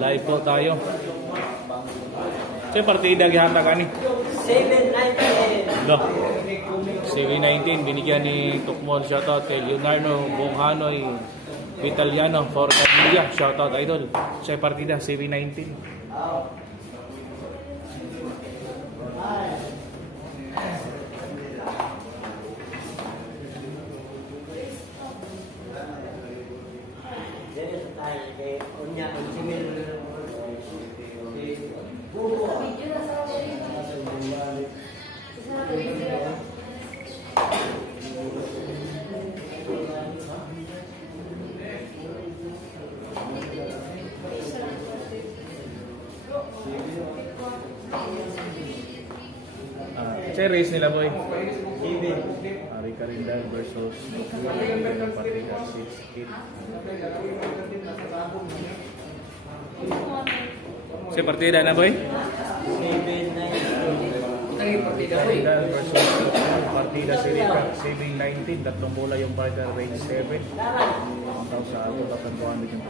Live po tayo. Sa partida gihata ka ni 7-19. Lo. CV19 binigyan ni Tukmol. Shoutout kay Leonardo Bonghanoy Vitaliano for Cabilia. Shoutout idol. Sa partida CV19. Sa race nila boy. Ari Carindal versus partida 6-8. Sa partida na boy? 7-19. Carindal versus partida Sirica 7-19. Tatlong bola yung partida range 7. Ang sa ato tatanduan din yung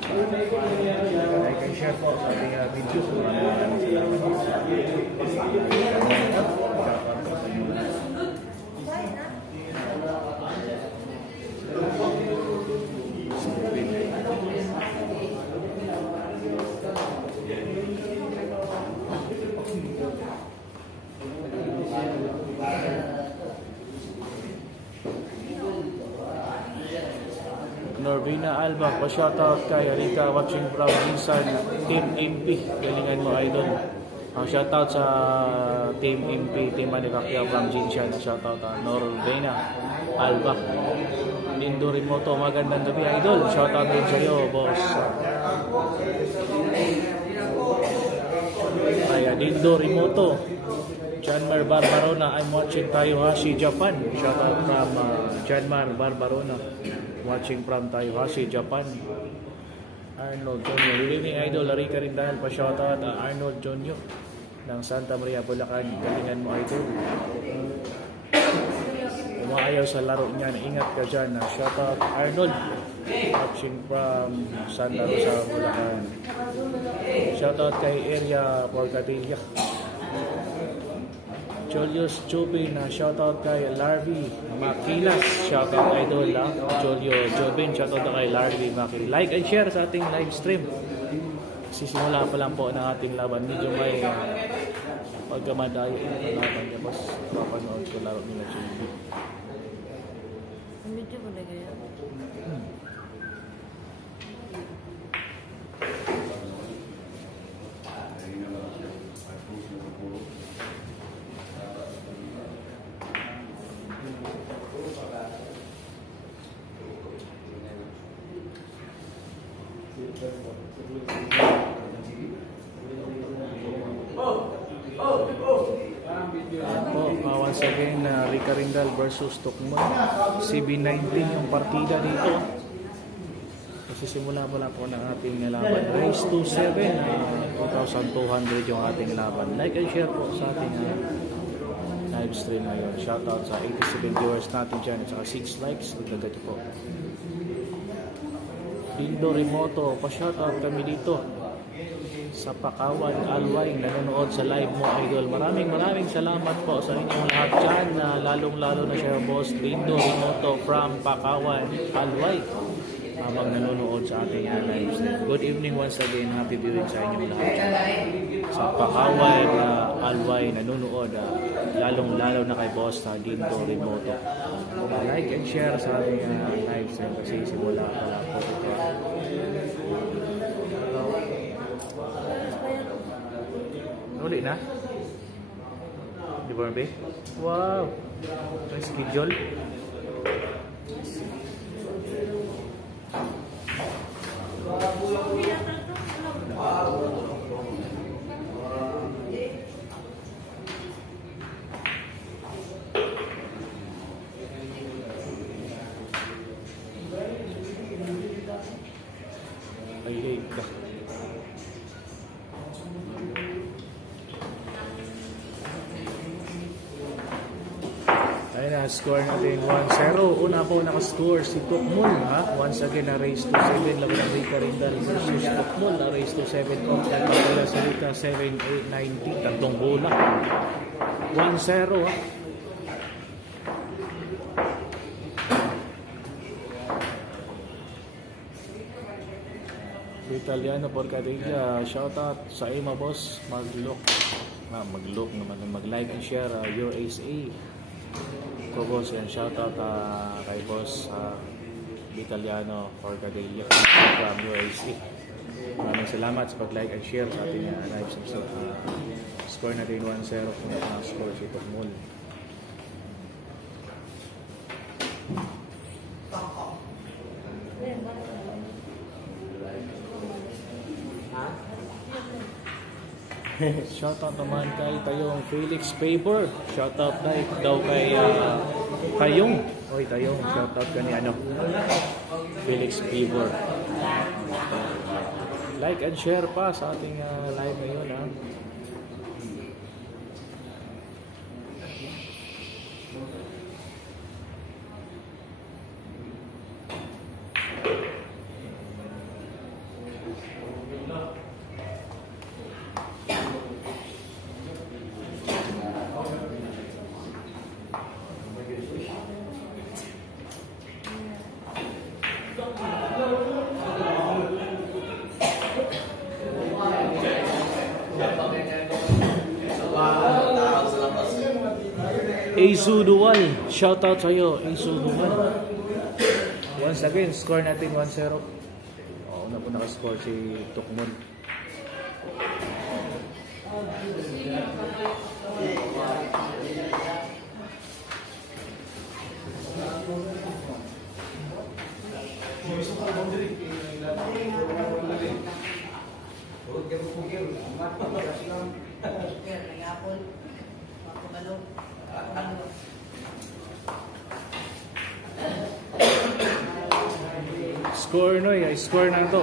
like and share po sa ating video. Maraming salamat. Norvina Alba, pa-shoutout kay Arika watching from Insan Team MP. Galingan mo idol. Shoutout sa Team MP, Team Manifacturer from Jinshan. Shoutout Norvina Alba. Lindo Remoto, magandang gabi idol. Shoutout din sa iyo, boss. Kaya Lindo Remoto. Janmar Barbarona, I'm watching Taiyohashi, Japan. Shoutout from Janmar Barbarona. Watching from Taiyohashi, Japan. Arnold Jonyo, Lilini Idol, Arika rin dahil pa-shoutout Arnold Jonyo ng Santa Maria, Bulacan. Galingan mo idol. Umaayaw sa laro niya, ingat ka dyan. Shoutout Arnold, watching from Santa Rosa, Bulacan. Shoutout kay Area Porcatilla. Julius Jobin, shoutout kay Larvy Makilas. Shoutout idol Julio Jobin, shoutout kay Larvy Makilas. Like and share sa ating live stream. Sisimula pa lang po ng ating laban. Medyo may pagkamadayo ng laban. Tapos papanood ko laro nila Jobin. Medyo ba na kaya? Once again, Rica Rindal versus Tukmol. CB19 yung partida dito. Kasi simula mula po ng ating laban. Race to 7, 2,200 yung ating laban. Like and share po sa ating live stream ngayon. Shoutout sa 87 viewers natin dyan at saka 6 likes. Nagdagat po. Lindo Remoto, pa-shoutout kami dito sa Pakawan, Alway, nanonood sa live mo idol. Maraming salamat po sa inyong lahat dyan, lalong-lalo na siya boss Lindo Remoto from Pakawan, Alway, habang nanonood sa ating live stream. Good evening once again, happy viewing sa inyong lahat sa Pakawan, Alway, nanonood, lalong-lalo na kay boss Lindo Remoto. Like and share sa ating live stream kasi simula pa lang po ito. Uli na? Di ba ba? Wow! May schedule. Ay, ka. score natin 1-0. Una po nakascore si Tukmul. Ha? Once again, na race to 7. Laban ng Rica Rindal versus Tukmul. Na race to 7. Total bola sa Rica 7, 8, 90. Tatlong bola. 1-0. Ha? Italiano Porcadilla, shoutout sa Ima boss. Mag-look naman, mag-like and share your SA ko boss, and shoutout kay boss Italiano Porcadilla from UAC. Maraming salamat sa pag-like and share sa ating live score natin 1-0 kung score si Tukmul. Shoutout naman kay Tayong Felix Favor. Shoutout daw kay Tayong. Oy, Tayong. Shoutout ka ni Felix Favor. Like and share pa sa ating live ngayon, ha. Azu Dual, shoutout sa'yo, Azu Dual. Once again, score natin 1-0. Una po nakascore si Tukmul. Score no, score na to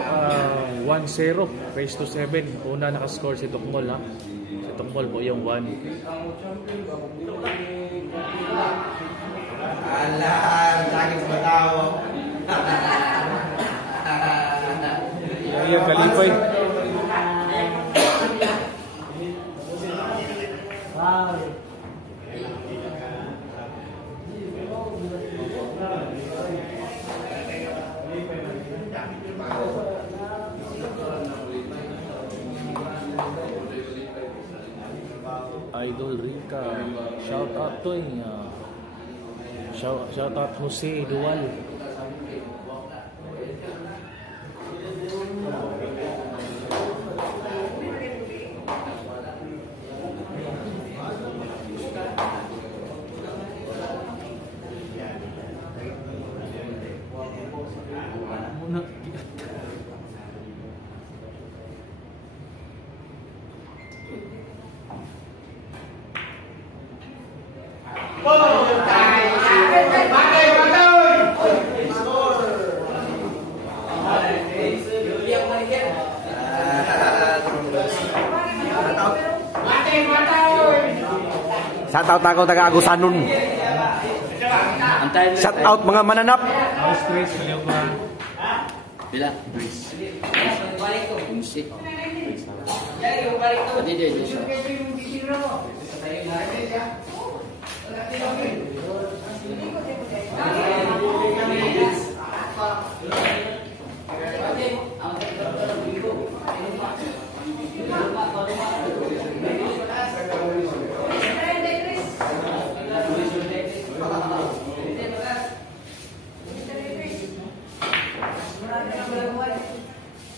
1-0, race to 7. Una nakascore si Tukmul, ha. Si Tukmul po yung 1. Alam, sakit sa bataw. Yung kalipay. Idol Rica, shout out to shout out Jose Dual. Shout out ako taga Agusanon. Shout out mga mananap. Bila? Musik. Tadi dia Joshua.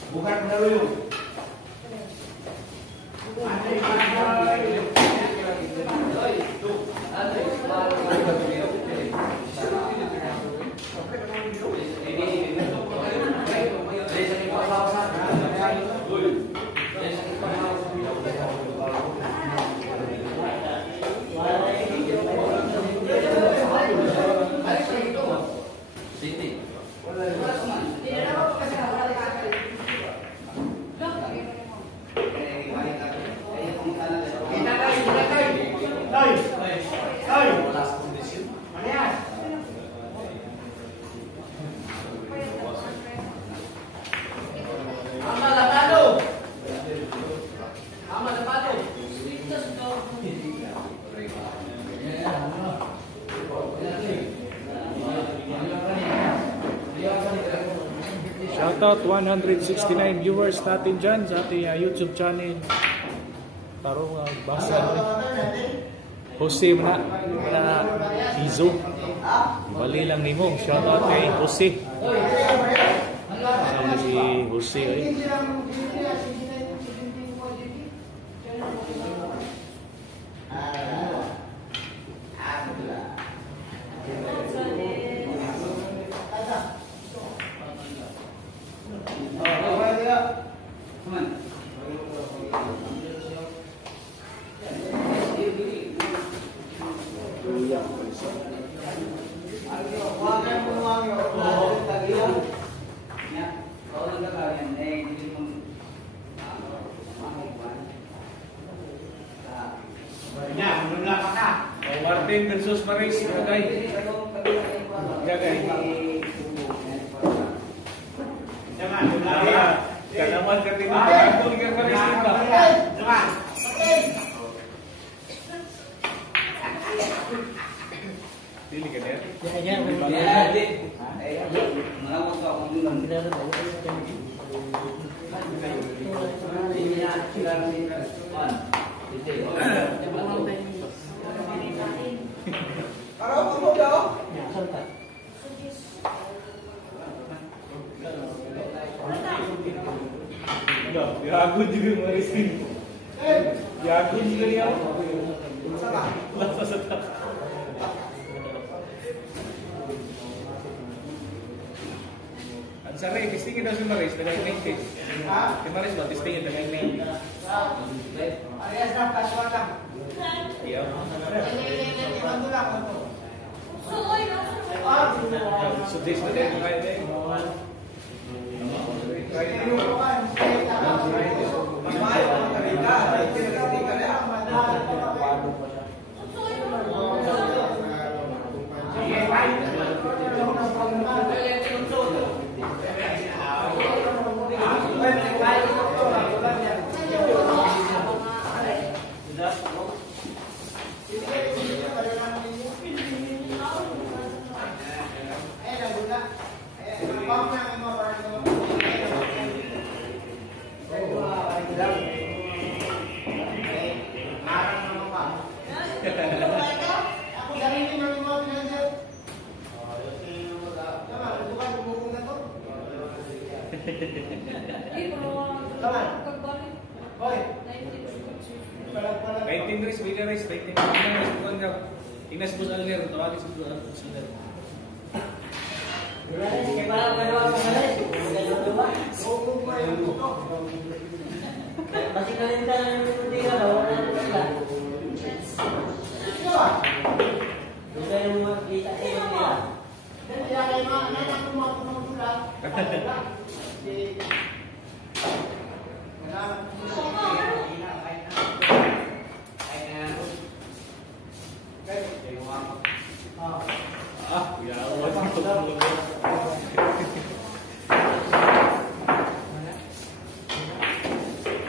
Bukan dulu. shoutout 169 viewers natin dyan sa ating YouTube channel. Tarong basa Jose na Izo. Bali lang nimo. Shoutout kay Jose. Si Jose ay. Martin versus Maris, Jagay. Jagay. Kanaman ka tingin ka, Bulgar Maris ka. Dili ka din? Yago juga Maris ini. Yago juga dia. Ansari, testingin daw si Maris, tagay-90. Si Maris ba, testingin, tagay-90. Arias na, paswa lang. Iya. Sudis na din, kaya din. Kaitin Riz, Villa Riz, kaitin Riz, Ignas Bus Alner, tawagin si Bus Alner. Masih kalian kan dia bawa kita. Sudah yang mau kita ini dia. Dan dia kayak mana aku mau pulang.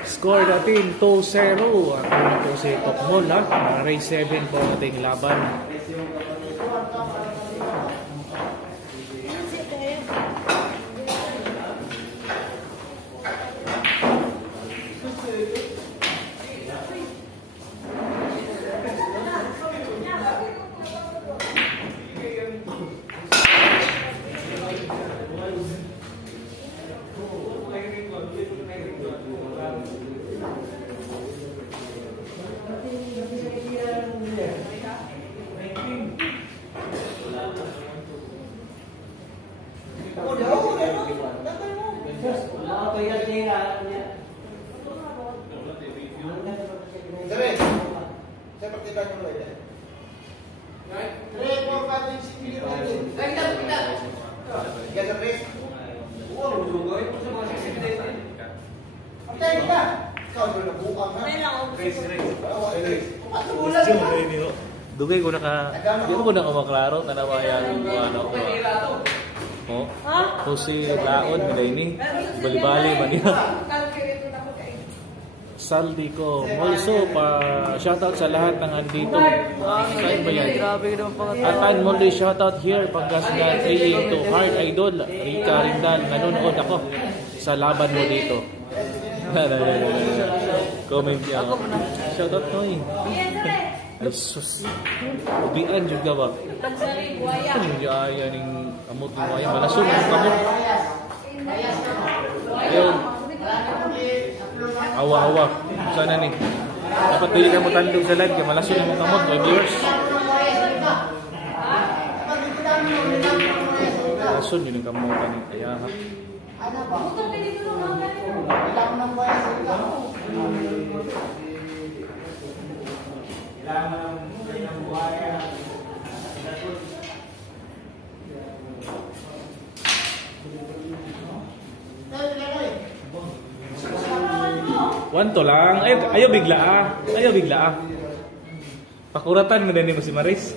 Score natin 2-0 at ito si Tokmol race 7 po ating laban. Dugay ko di ko na maklaro tanawa yang ano ko. Oh. So si Laon nila ini bali-bali man niya. Saldico Molso. Shoutout sa lahat ng andito. Saan ba yan? Grabe naman pangatao. Atan Molde, shoutout here. Pagkasna 3 to Hard Idol. Rika Rindal, nanonood ako sa laban mo dito. Comment niya. Shoutout mo eh. Ay sus. Ubian juga ba? Yan yung kamot ng buhaya. Malasog ang kamot. Ayun. Awa-awa. Sana ni. Dapat dili ka mo tandog sa live. Malasog ang kamot. May viewers. Malasog yun ang kamot. Kaya ha. Wanto lang. Ayaw bigla ah. Ayaw bigla ah. Pakuratan mo din mo si Maris.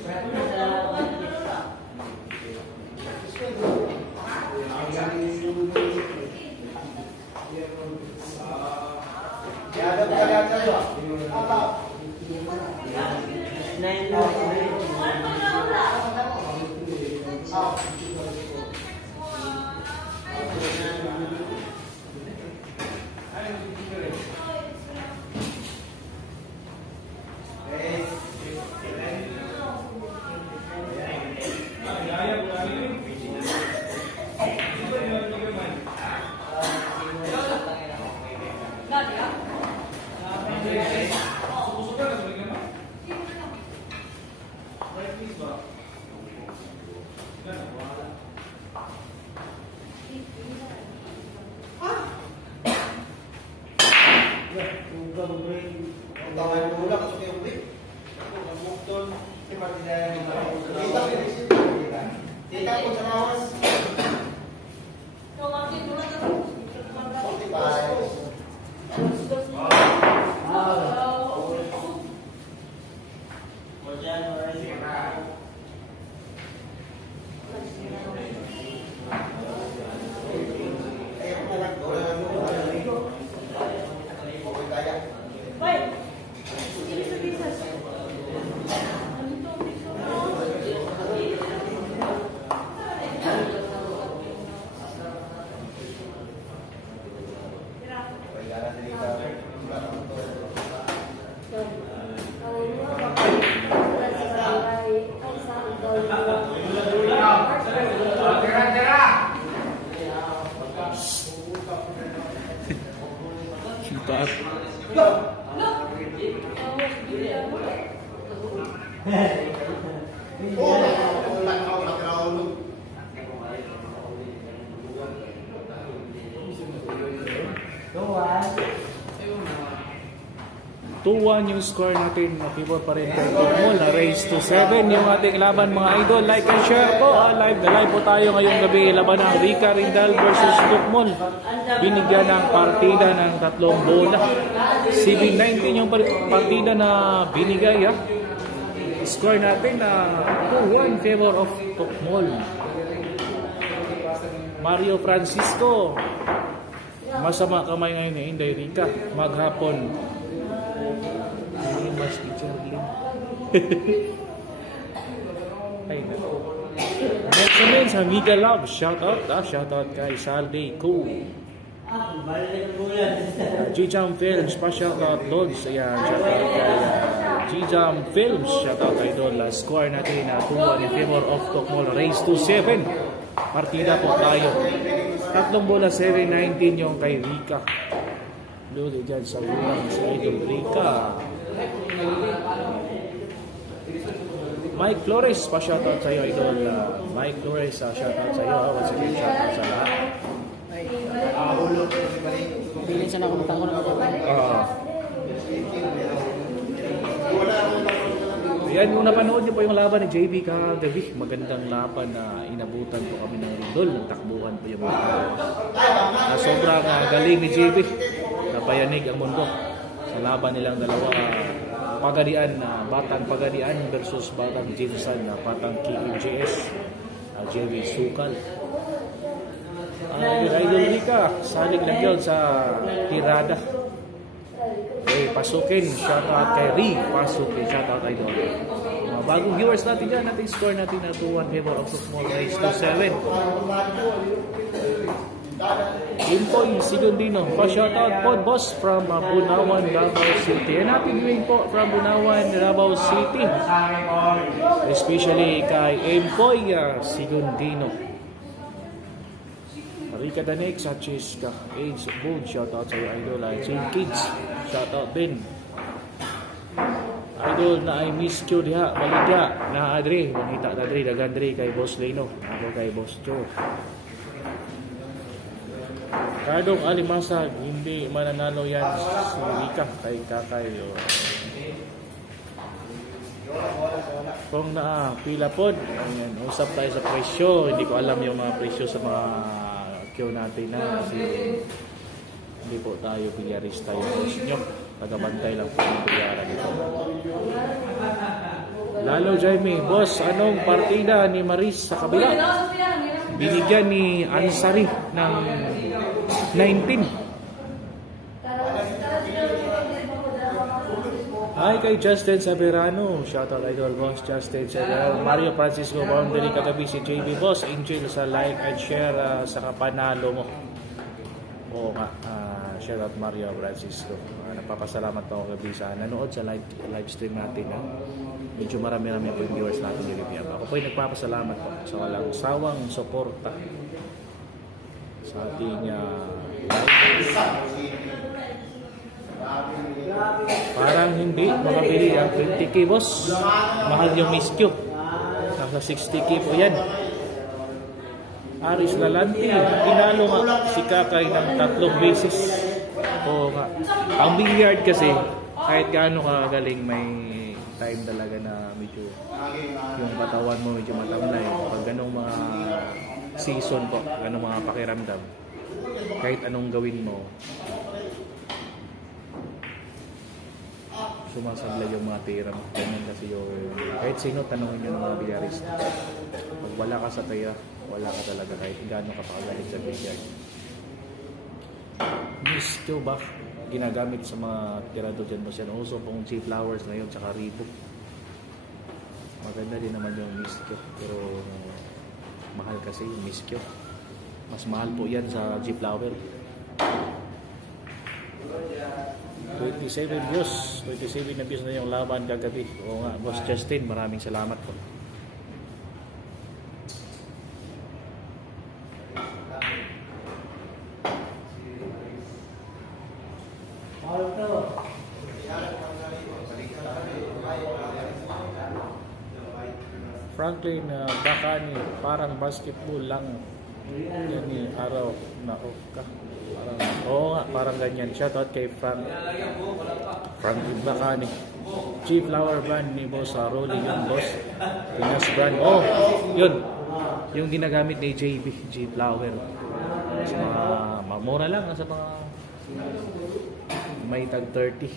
Yung score natin na favor pa rin kay Tukmol na race to 7 yung ating laban mga idol. Like and share po. Live na live po tayo ngayong gabi. Laban ng Rika Rindal versus Tukmol. Binigyan ng partida ng 3 bola. CB19 yung partida na binigay. Score natin na 2-1 favor of Tukmol. Mario Francisco. Masama kamay ngayon ni Inday Rika. Maghapon. Mas Charlie. Ay nako. Next naman sa Mika Love. Shoutout kay Saldi Ko. G-Jam Films pa shoutout Lods. Ayan, shoutout kay G-Jam Films. Shoutout kay Don. Score natin na 2-1 in favor of Tukmol. Race to 7. Partida po tayo. 3 bola 7-19 yung kay Rika. Luli dyan sa ulang sa Idol Rika. Mike Flores, pa-shoutout sa iyo, Idol. Mike Flores, shoutout sa iyo. Once again, shoutout sa lahat. Bilin siya na kumutang ko na Yan, kung napanood niyo po yung laban ni JB kagabi, magandang laban na inabutan po kami ng Rindol. Takbuhan po yung mga sobrang galing ni JB. Napayanig ang mundo sa laban nilang dalawa. Pagadian, Batang Pagadian versus Batang Jinsan na Batang KMJS, JB Sukal. Idol Rika, salig lang yun sa tirada. Kay Pasukin, shoutout kay Ri Pasukin, shoutout idol. Bagong viewers natin dyan, natin score natin na 2-1 favor of small race to 7. Impoy Sigundino, pa-shoutout po boss from Bunawan, Davao City. And happy viewing po from Bunawan, Davao City. Especially kay Impoy Sigundino. Rika Danek, Sachis ka, Age Boone, shoutout sa iyo idol. Jane Kids, shoutout din. Idol na ay miss Q diha, baligya na Adri, manita na Adri, dagandri kay Boss Leno, ako kay Boss Joe. Kadong Alimasag, hindi mananalo yan si Rika kay Kakay. Kung pila pod, ayan, usap tayo sa presyo. Hindi ko alam yung mga presyo sa mga Q natin na kasi hindi po tayo bilyarista yung boss nyo. Tagabantay lang po yung bilyara dito. Lalo Jaime, boss, anong partida ni Maris sa kabila? Binigyan ni Ansari ng 19. Hi kay Justin Saberano, shoutout idol boss Justin Saberano. Mario Francisco Boundary kagabi si JB boss, Angel sa like and share sa kapanalo mo. Oo nga, shoutout Mario Francisco. Napapasalamat pa ako kagabi sa nanood sa live stream natin. Medyo marami-rami po yung viewers natin yung review. Ako po yung nagpapasalamat po sa walang sawang suporta sa ating parang hindi makabili ang 20k boss. Mahal yung Miss Q. Nasa 60k po yan. Aris Lalante, pinalo nga si Kakay ng 3 beses. O nga, ang billiard kasi kahit gaano ka galing, may time talaga na medyo yung katawan mo medyo matamlay. Pag ganong mga season po, ganong mga pakiramdam, kahit anong gawin mo, sumasabla yung mga tira mo. Ganun kasi yung kahit sino tanongin nyo ng mga bilyarista, pag wala ka sa taya, wala ka talaga kahit gaano ka pakagaling sa bilyard. Miss Q ba? Ginagamit sa mga tirado dyan mo siya. Also pong G-Flowers na yun, tsaka Reebok. Maganda din naman yung Miss Q. Pero mahal kasi yung Miss Q. Mas mahal po yan sa G-Flower. 27 views. 27 na views na yung laban kagabi. Oo nga, Boss Justin, maraming salamat po. Franklin Bakani, parang basketball lang. Yan ni araw na ka. Oo nga, parang ganyan. Shoutout kay Franklin Bakani. G-Flower brand ni Boss Rolling yung Boss Pinas brand. Oh, yun. Yung ginagamit ni JB, G-Flower. Sa mga mamura lang. Sa mga may tag 30.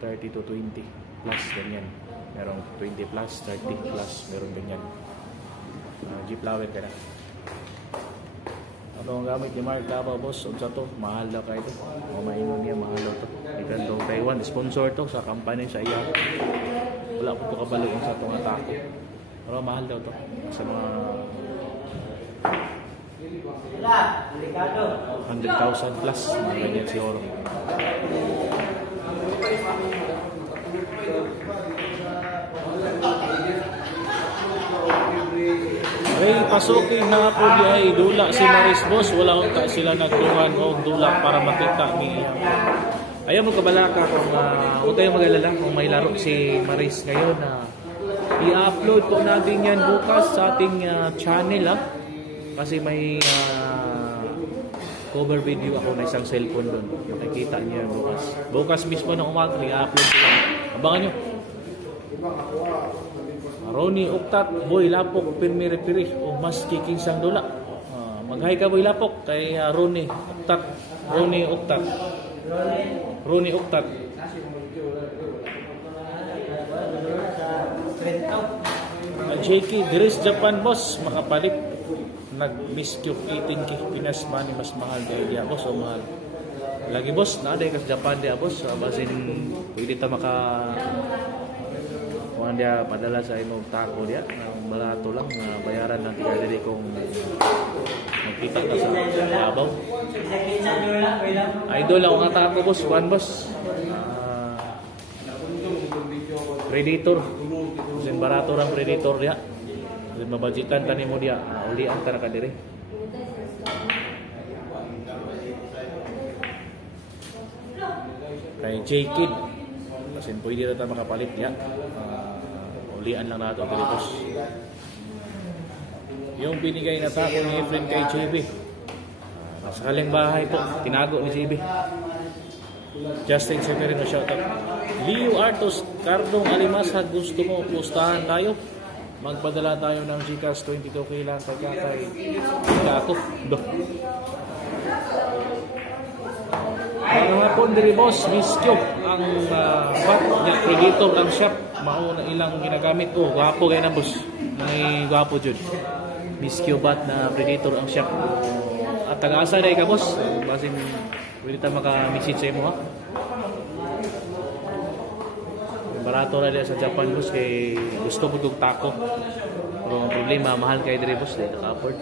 30 to 20 plus ganyan. Merong 20 plus, 30 plus. Merong ganyan. G-Flower ka na. Ano ang gamit ni Mark Davao boss? Unsa to? Mahal daw kayo to. O mainon niya, mahal daw to. Ikan daw Taiwan. Sponsor to sa company sa iya. Wala po ito kabalo kung sa itong atako. Pero mahal daw to. Sa mga 100,000 plus. Mga ganyan si Oro. Ray Pasukin na po di ay dula si Maris boss. Wala kong sila nagtuhan o dula para makita niya. Ayaw mo kabalaka kung huwag tayong mag-alala kung may laro si Maris ngayon. I-upload po natin yan bukas sa ating channel. Kasi may cover video ako na isang cellphone doon. Nakikita niyo bukas. Bukas mismo ng umaga i-upload ko yan. Abangan nyo. Ronnie Uktat, Boy Lapok, Pirmi Repiri, o mas kiking sang dula. Mag-hi ka Boy Lapok kay Ronnie Uktat. Ronnie Uktat. Ronnie Uktat. JK, Dres Japan boss, makapalit. Nag-miss Q 18K Pinas money mas mahal kay dia boss o mahal. Lagi boss, naaday ka sa Japan dia boss. Basin pwede ta maka kuan dia padala sa imong tako dia. Nang barato lang bayaran natin kaya dili kung magkita ka sa labaw. Idol ako nga tako boss, kuan boss. Predator. Kasi barato lang Predator dia. Kasi mabajikan tani mo dia. Ulian ka na ka diri. Kay J-Kid. Kasi pwede na tayo makapalit niya. Ulian lang natin diri boss. Yung binigay na tako ni Efren kay JB. Sa kaling bahay po. Tinago ni JB. Justin Severino, shoutout. Leo Artos, Cardong Alimasag, gusto mo pustahan tayo? Magpadala tayo ng Gcash 22k lang kay Kato. Ano nga po diri boss, Miskyo ang bat niya, Predator ang shop. Mauna ilang ginagamit ko. Gwapo kayo na boss. May gwapo dyan. Miskyo bat na Predator ang shop. At taga-asa na ka boss. Basin pwede tayo maka-message sa imo ha. Barato na din sa Japan boss kay gusto mo itong tako. Pero ang problema, mahal kayo diri boss. Naka-afford.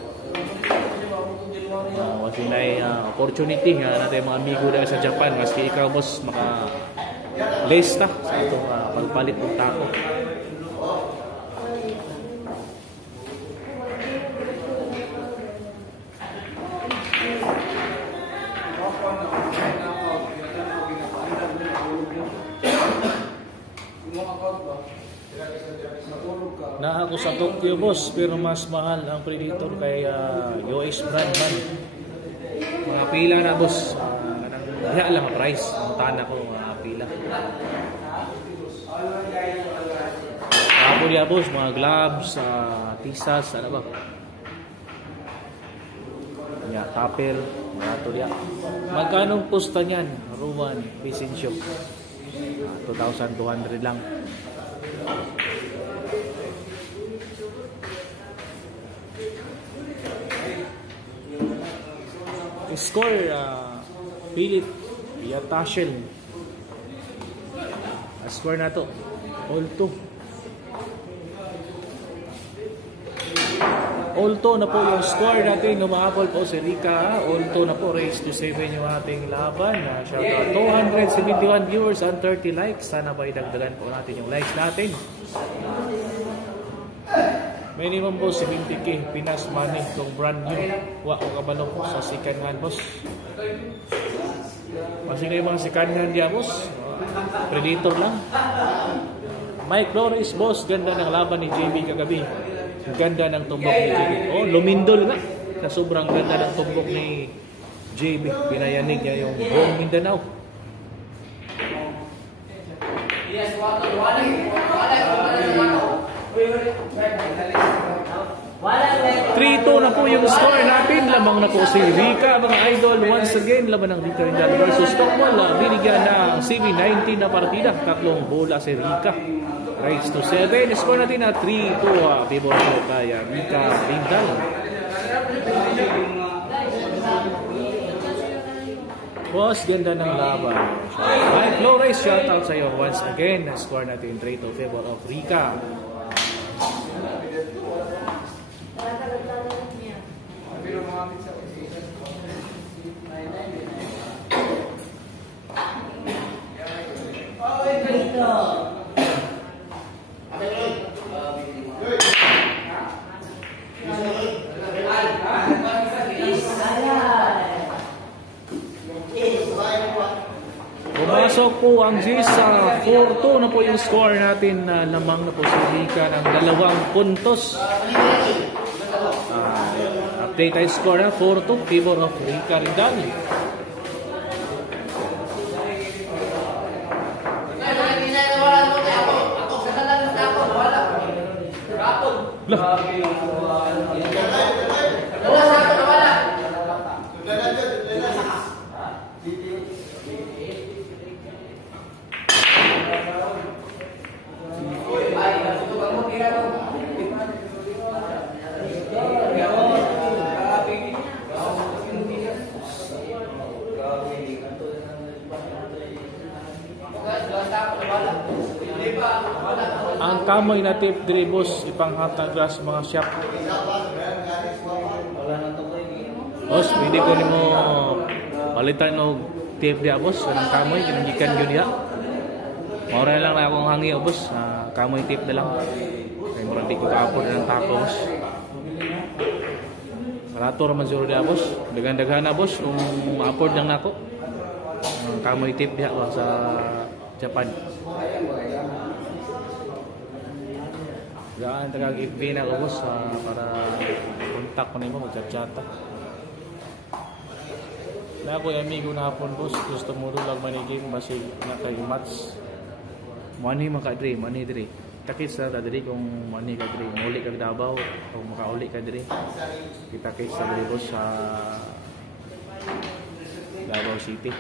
Kasi na opportunity natin mga amigo na sa Japan. Maski ikaw boss maka-lista sa itong pagpalit ng tako. Na ako sa Tokyo boss, pero mas mahal ang Predator kay US brand man. Mga pila na boss. Diya lang ang price. Mutahan ako mga pila. Ako diya boss, mga gloves, tisas, ano ba? Ya, tupper, mga ito diya. Magkano pusta niyan? Roman, Fishing Shop. 2,200 lang. Score Philip Yatashel. Score na to all 2 na po yung score natin. Umahabol po si Rika. All 2 na po. Race to 7 yung ating laban. Shout out 271 viewers and 30 likes. Sana ba idagdagan po natin yung likes natin. Minimum po 70k Pinas money kung brand new. Wa o kabalo po sa second hand boss. Kasi kayo mga second hand dia boss. Predator lang. Mike Flores boss, ganda ng laban ni JB kagabi. Ganda ng tumbok ni JB. Oh, lumindol nga. Sa sobrang ganda ng tumbok ni JB. Pinayanig niya yung buong Mindanao. Yes, 3-2 na po yung score natin. Lamang na po si Rika, mga idol. Once again, laban ng Rika Rinjan versus Tokmal. Binigyan ng CV19 na partida. 3 bola si Rika. Rights to 7. Score natin na 3-2. Favor po kaya Rika Rinjan. Boss, ganda ng laban. Mike Flores, shoutout sa iyo once again. Score natin 3-2 favor of Rika. Pumasok po ang G sa 4-2 na po yung score natin. Lamang na po si Rika ng 2 puntos. Update tayo score na 4-2 favor of Rika Rindan. Ang kamoy na tip diri boss ipanghatag sa mga shop. Boss, hindi ko nimo palitan og tip dia boss, anong kamoy gikan gyud dia. Mora lang na akong hangi boss, kamoy tip na lang. Kay mura di ko kaapod ng tapos. Barato raman siguro dia boss. Dagan-dagan na boss kung ma-afford lang nako. Kamoy tip dia sa Japan. Gaan tagang FB na ko boss para kontak ko nimo magchat-chata. Na ako yung amigo na hapon boss, gusto mo lang maniging basig na kay match. Money makadre, money dre. Takit sa diri kung money ka dre, muli ka Davao o makauli ka dre. Kita kay sa dre boss sa Davao City.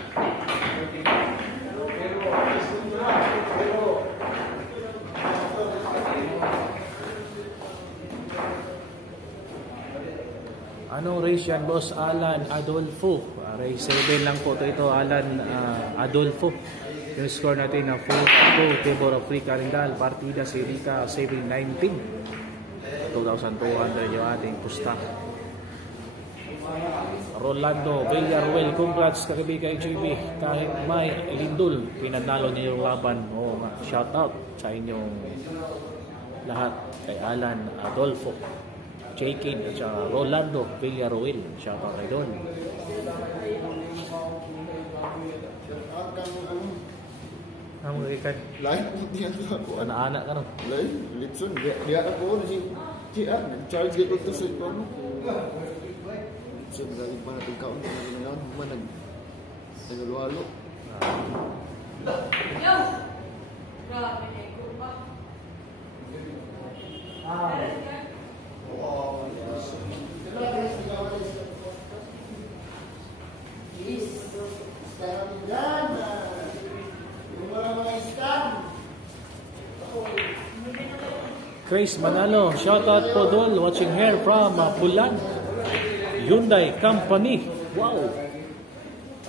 Anong race yan boss? Alan Adolfo. Race 7 lang po ito Alan Adolfo. Yung score natin na 4-2 Tibor of Free Carindal. Partida Sirica 7-19. 2,200 yung ating pusta. Rolando Villarruel, congrats kaibigan JB. Kahit may lindol, pinanalo niyo yung laban. Shout out sa inyong lahat kay Alan Adolfo, J.K. at Rolando Villarruel. Shout out kay Don. Ang ikan Lain dia tu aku anak-anak kan. lain Litson dia aku ni si charge dia tu set pun Litson dari mana tu kau dengan mana lalu Chris Manalo, shout out po Dol, watching here from Pulan Hyundai Company. Wow!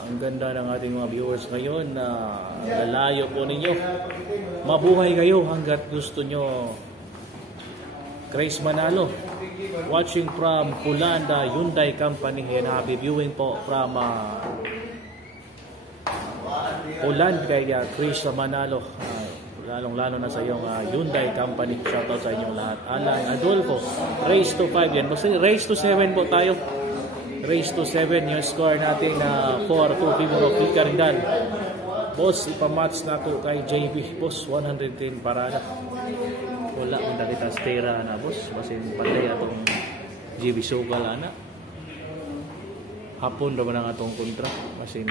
Ang ganda ng ating mga viewers ngayon na lalayo po ninyo. Mabuhay kayo hanggat gusto nyo. Chris Manalo, watching from Pulan Hyundai Company, and happy viewing po from Pulan kay Chris Manalo. Lalong-lalo na sa iyong Hyundai Company. Shoutout sa inyong lahat. Alan Adolfo, race to 5 yan. Basta race to 7 po tayo. Race to 7 yung score natin na 4-2 Tibor of Free Carindal. Boss, ipamatch na to kay JB. Boss, 110 parada. Wala kung nakita stera na boss. Basin patay atong JB Sugal na. Hapon naman ang atong kontra. Basin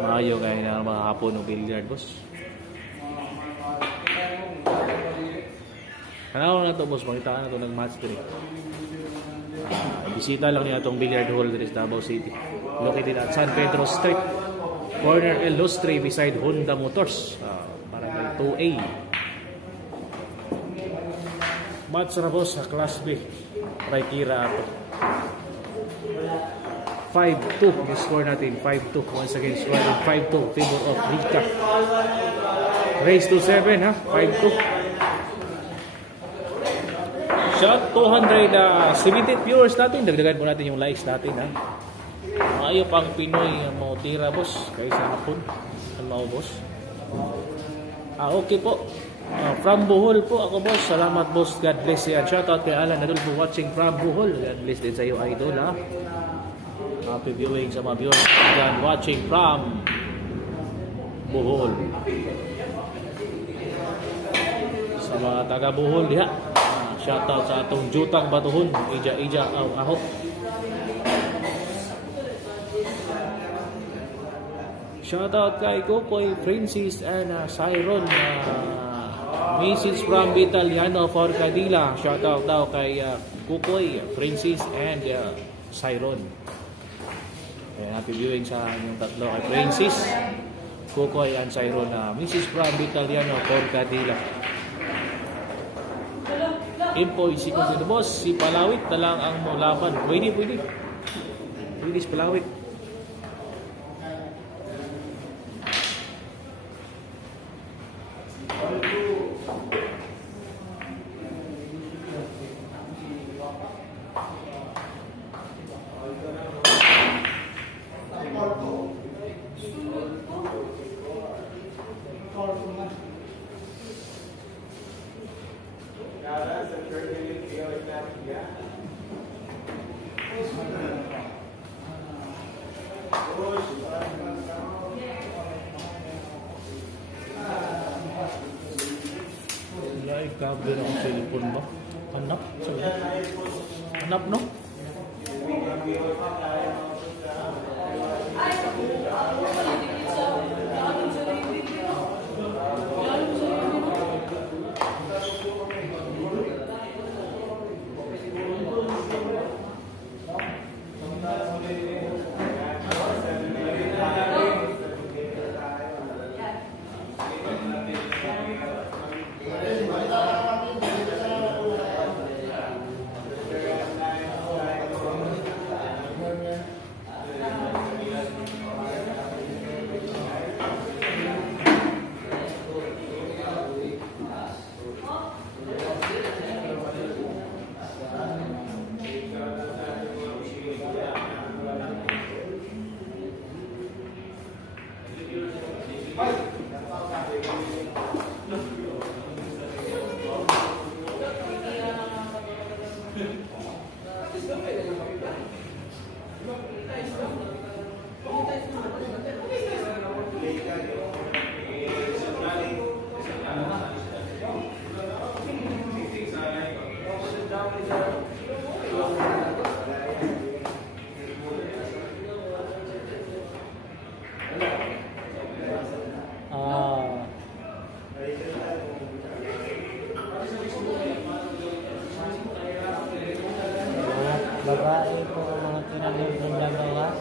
maayo kayo na mga hapon o billiard boss. Kanaw na to boss, makitaan na to nag-match dito. Bisita lang niya itong billiard hall dito sa Davao City. Located at San Pedro Street, corner Illustre beside Honda Motors. Barangay 2A. Match na boss sa Class B. Raikira ato. 5-2 yung score natin. 5-2. Once again, score natin 5-2. Tibor of Rica. Race to 7 ha. 5-2. Shot 270 viewers natin. Dagdagan po natin yung likes natin ha. Maayo pang Pinoy mo tira boss kaysa hapon. Ano mo boss? Okay po. From Bohol po ako boss. Salamat boss. God bless you. Shout out kay Alan Adolfo watching from Bohol. God bless din sa iyo idol ha. Happy viewing sa mga viewers dyan watching from Bohol. Sa mga taga Bohol diha. Shoutout sa atong Jutang Batuhon, Ija Aho. Shoutout kay Kukoy, Francis and Siron, Mrs. from Vitaliano Forcadilla. Shoutout daw kay Kukoy, Francis and Siron. Happy viewing sa inyong tatlo kay Francis, Kukoy and Siron, Mrs. from Vitaliano Forcadilla. Info si Kundi boss, si Palawit na lang ang laban. Pwede. Pwede si Palawit. Nag-cover ang cellphone ba? Hanap? Sorry. Hanap, no? Babae po ang mga tinanong ng dalawa.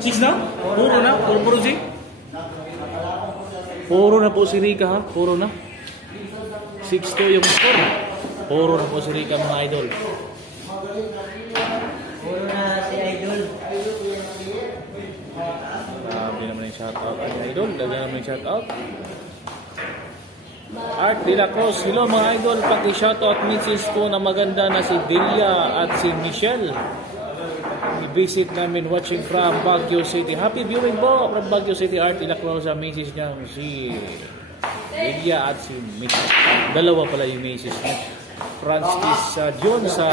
Cheese na? Puro na? Puro si? Puro na po si Rika ha? Puro na. 6-2 yung score. Puro na po si Rika mga idol. Puro na si Idol. Grabe naman yung shoutout ay idol. Dagyan naman yung shoutout. Art de la Cruz. Hello mga idol. Paki-shoutout misis ko na maganda na si Delia at si Michelle. I-visit namin watching from Baguio City. Happy viewing po from Baguio City. Art de la Cruz sa misis niya si Delia at si Michelle. Dalawa pala yung misis niya. Francis Dion sa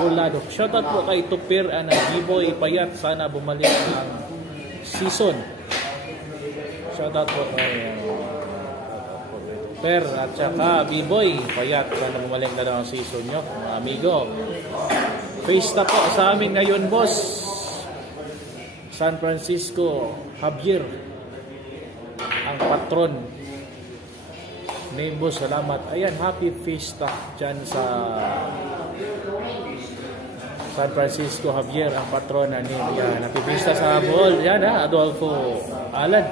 Colado. Shoutout po kay Tupir and B-Boy Payat. Sana bumalik ang season. Shoutout po kay Tupir at saka B-Boy Payat. Sana bumalik na daw ang season nyo mga amigo. Fiesta po sa amin ngayon, boss. San Francisco Javier ang patron. Name boss, salamat. Ayan, happy fiesta dyan sa San Francisco Javier, ang patron na name. Yan, happy fiesta sa Bohol. Yan ha, Adolfo Alan.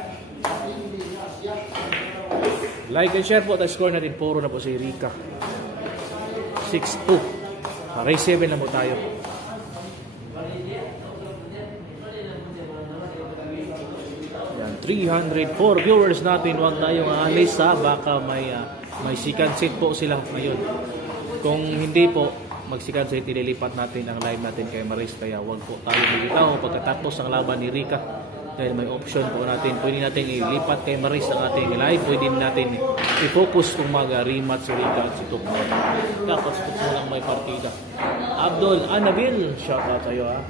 Like and share po. At score natin, puro na po si Rika. 6-2. Race 7 na po tayo. Yan, 304 viewers natin. Huwag tayong aalis ha. Baka may second set po sila ngayon. Kung hindi po, mag-second set, ililipat natin ang live natin kay Maris. Kaya huwag po tayo bigitaw pagkatapos ang laban ni Rika. Dahil may option po natin. Pwede natin ilipat kay Maris ang ating live. Pwede natin i-focus kung mag-rematch si Rika at si Tukmo. Dapat si Tukmo lang may partida. Abdul Anabil, shout out sa'yo ha.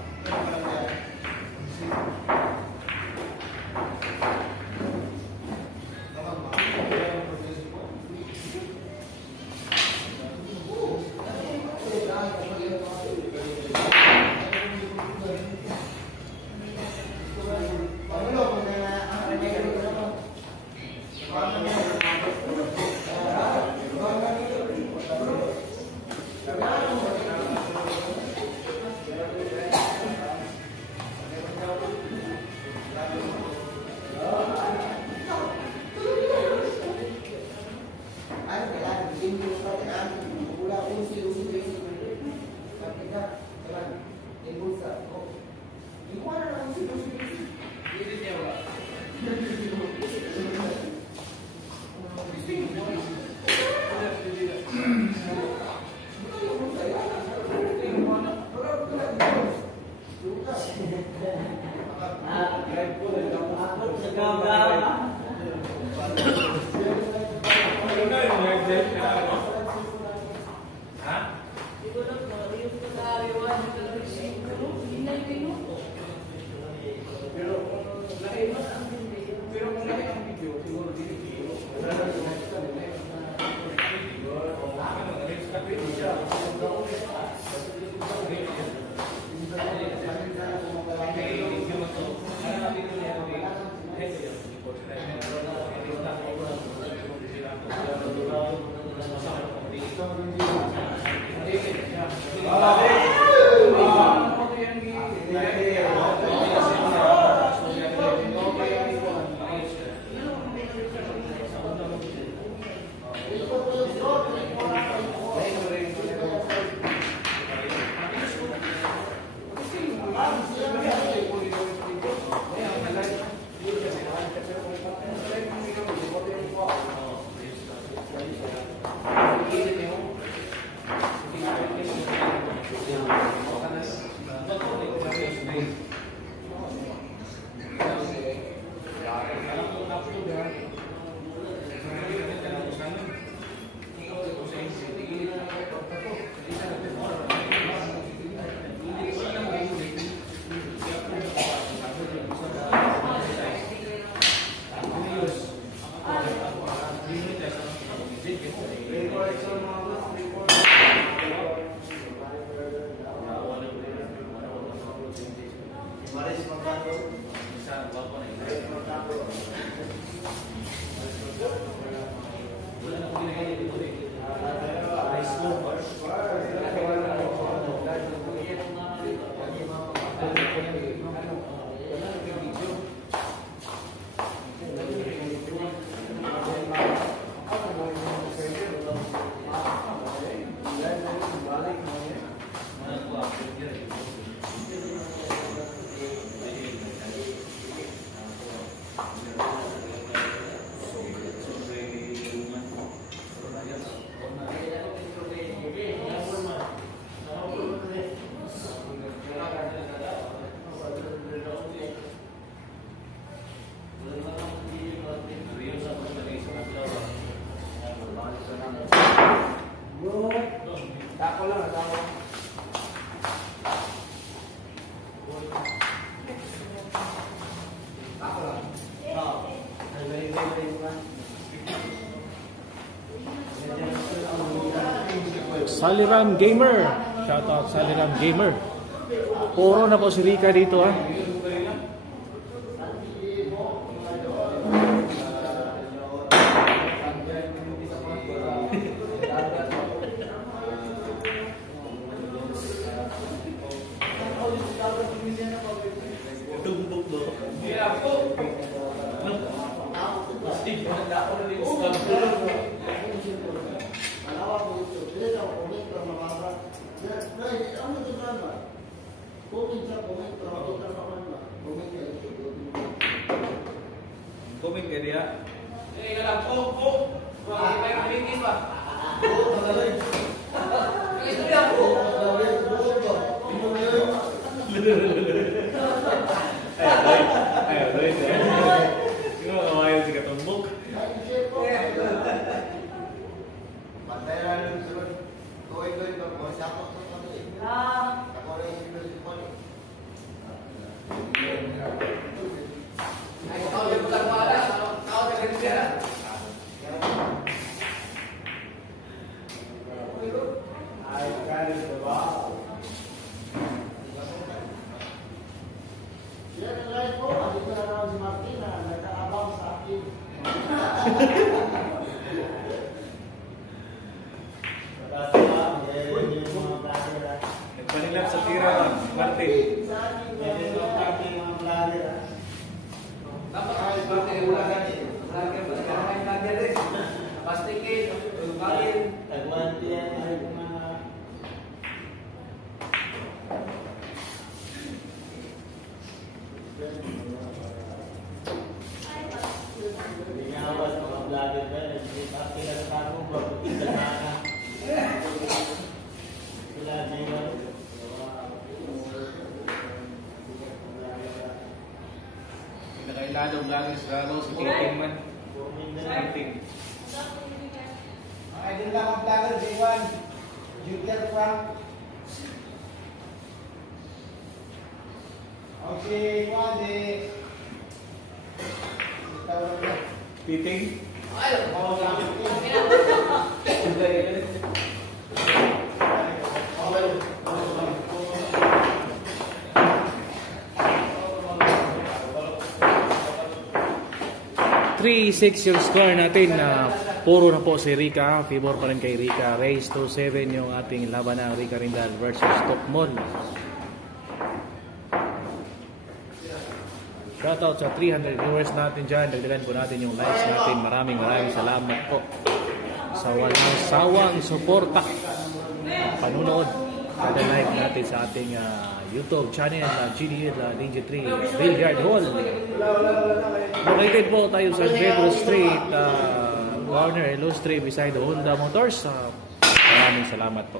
Saliram Gamer, Shoutout sa Liram Gamer. Puro na po si Rika dito ha. Komik ya dia. Nagpanilap sa tira, Martin. Nakailadong lagi sa lalo sa titing man. Titing. Idol lang ang vlogger, J1. Junior Frank. Okay, Juan, Titing. Six yung score natin na puro na po si Rika. Favor pa rin kay Rika. Race to 7 yung ating laban ng Rika Rindal versus Tokmol. Shoutout sa 300 viewers natin dyan. Dagdagan po natin yung likes natin. Maraming salamat po sa walang sawang suporta, panunood, kada like natin sa ating YouTube channel GDL Ninja 3 Billiard Hall. Located po tayo sa Pedro Street, corner Illustre beside the Honda Motors. Maraming salamat po.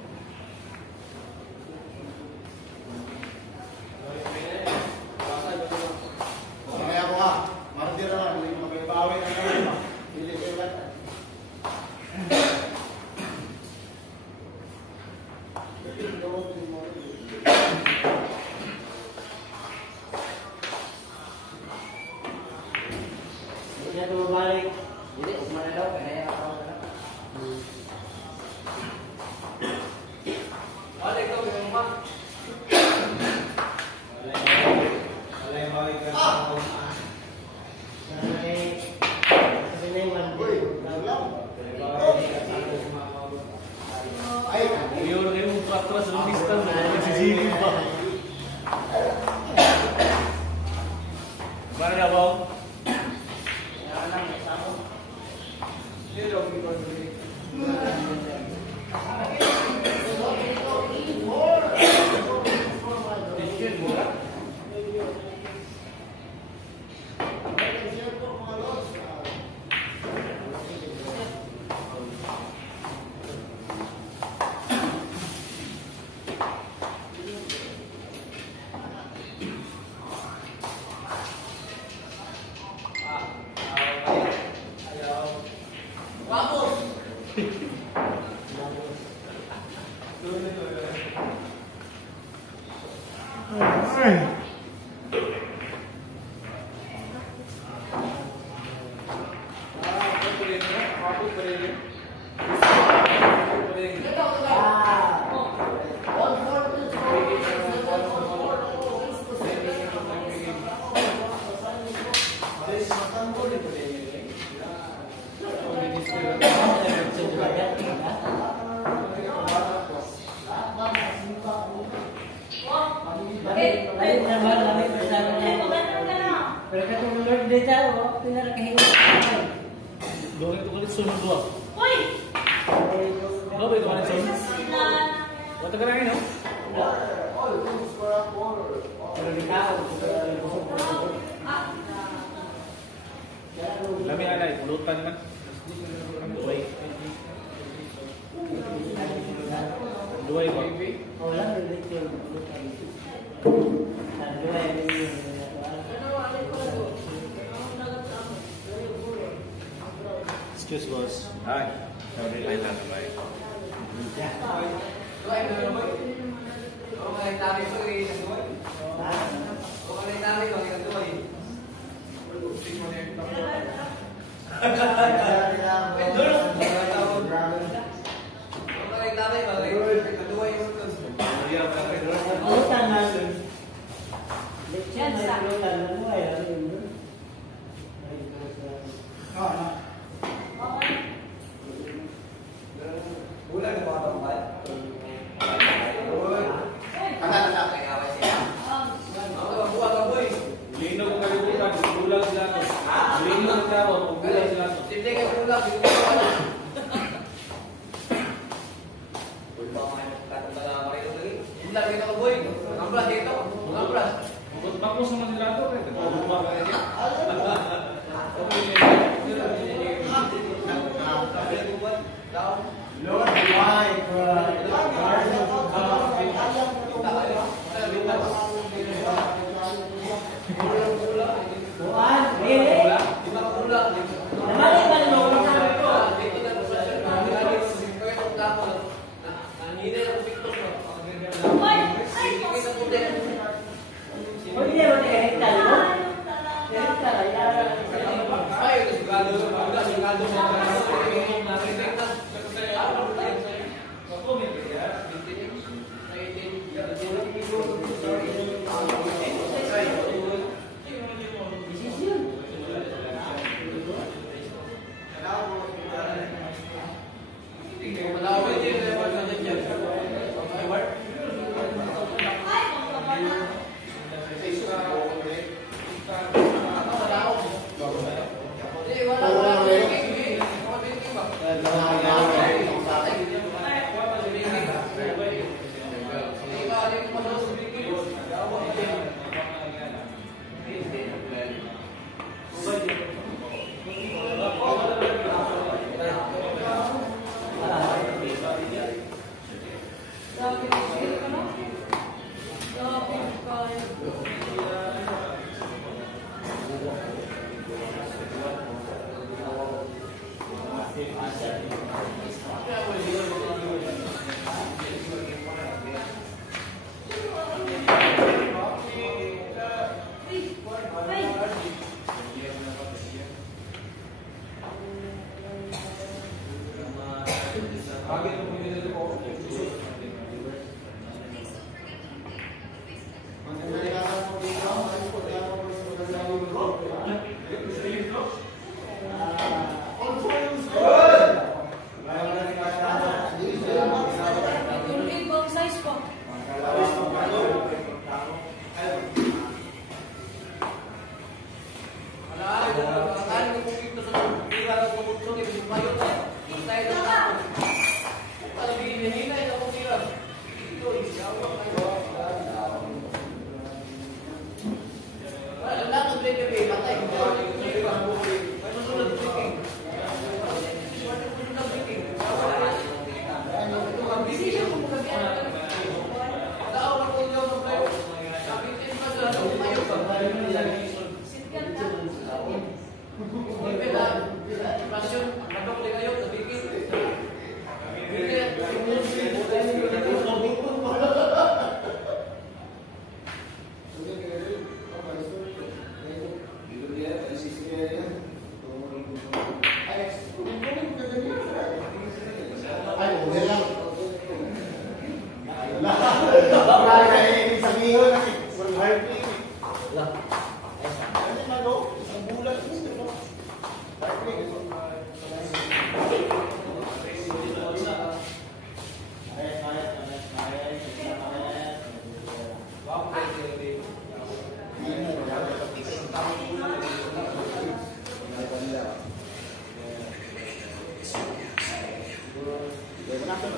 Dua itu kali sunod dua. Dua itu kali sunod. Wala ka rin, no? Lami alay, pulutan naman. Duway. Duway ba? Excuse boss. Ay, sorry lang lang. Linog ng kalibutan, bulag sila to. Linog ng tao, bulag sila to. Hindi kayo bulag, hindi kayo bulag. Bulag dito ka boy. Amblas dito. Amblas. Bakos naman nila to. Bulag ka niya. Lord, why? Kalau begini-begini Estadio.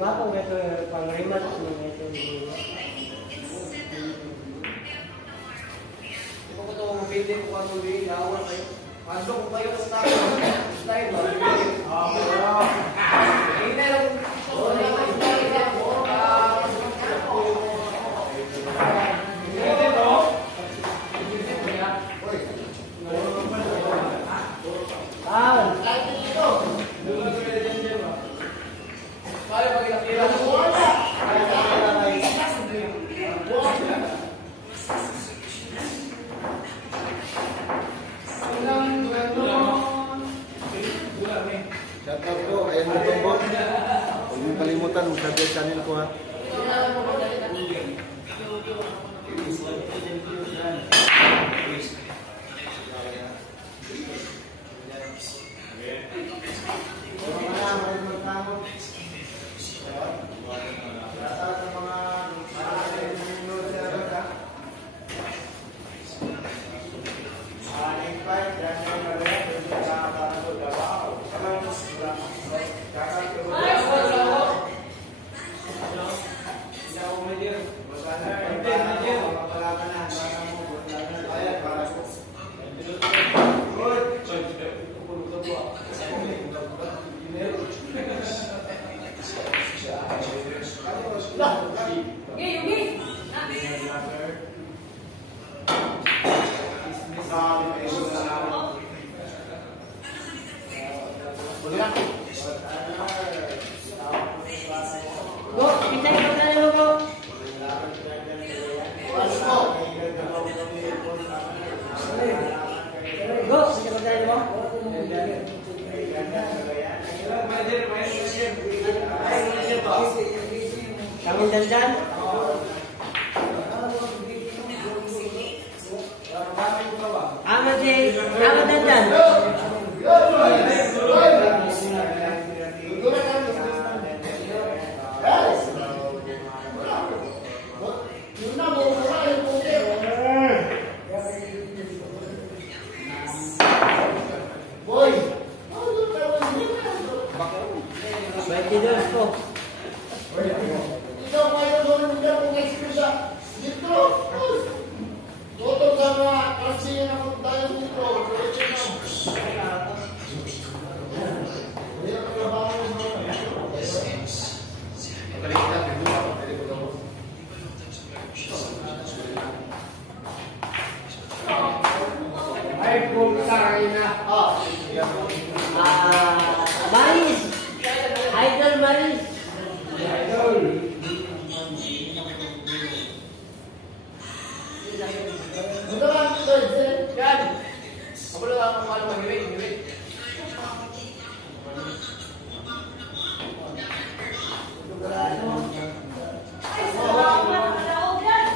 Bakong ito pang-rematch mo ito. Kung ito ang pwede ko katuloy, yawan kayo. Pasok ko kayo sa style. Hindi lang. Ito lang, third set. Yan. Ako lang ang mga mag-hiwit.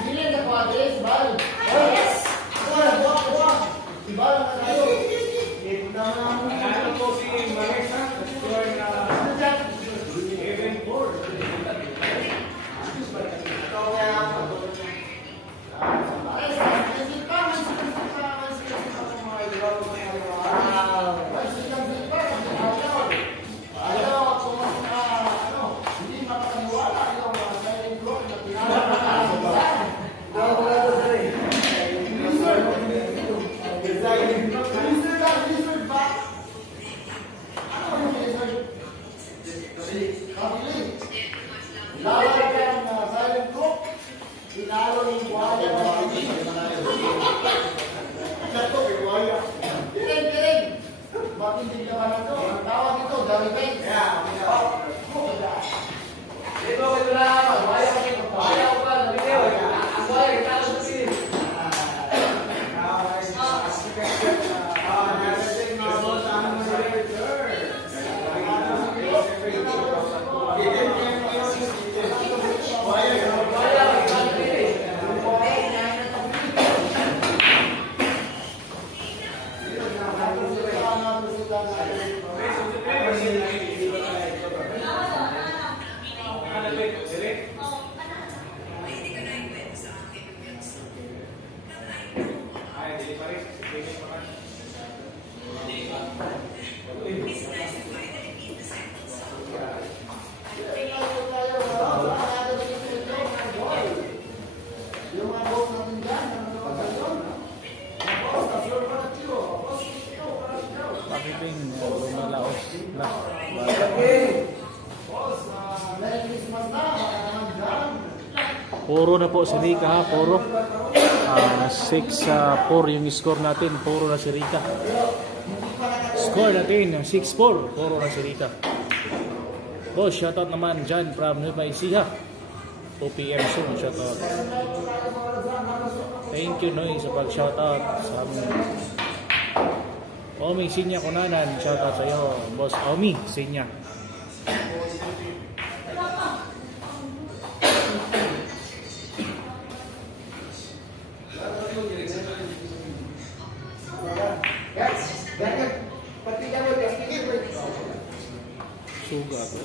Bilin na kwadris, bal. Yes! Buwan. Si bal ang nakayo. Ano po si Marisa? Score na 7-4. Pakiping lumalaos na. Puro na po si Rika ha, puro. 6-4 yung score natin, puro na si Rika. Score natin 6-4, puro na si Rika. Boss, shoutout naman dyan from Nueva Ecija. 2 PM soon, shoutout. Thank you Noy sa pag-shoutout sa amin. Omi Sinya Kunanan, shoutout sa iyo, Boss Omi Sinya. Suga ko.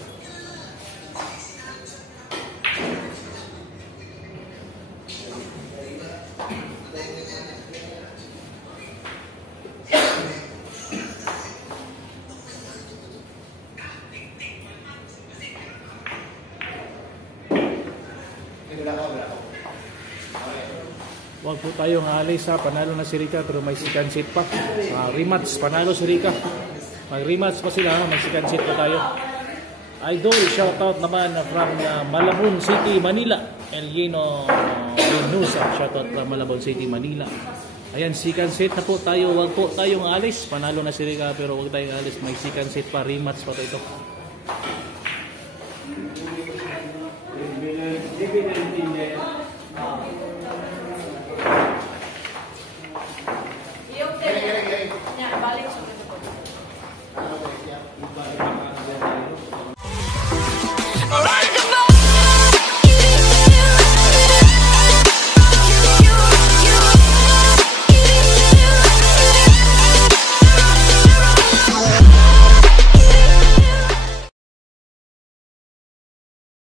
Huwag po tayong alis ha, panalo na si Rika pero may second set pa. Rematch, panalo si Rika. Mag-rematch pa sila, may second set pa tayo. Idol, shoutout naman from Malabon City, Manila. Elieno Nusa, shoutout from Malabon City, Manila. Ayan, second set na po tayo. Huwag po tayong alis, panalo na si Rika pero huwag tayong alis, may second set pa, rematch pa ito. Hindi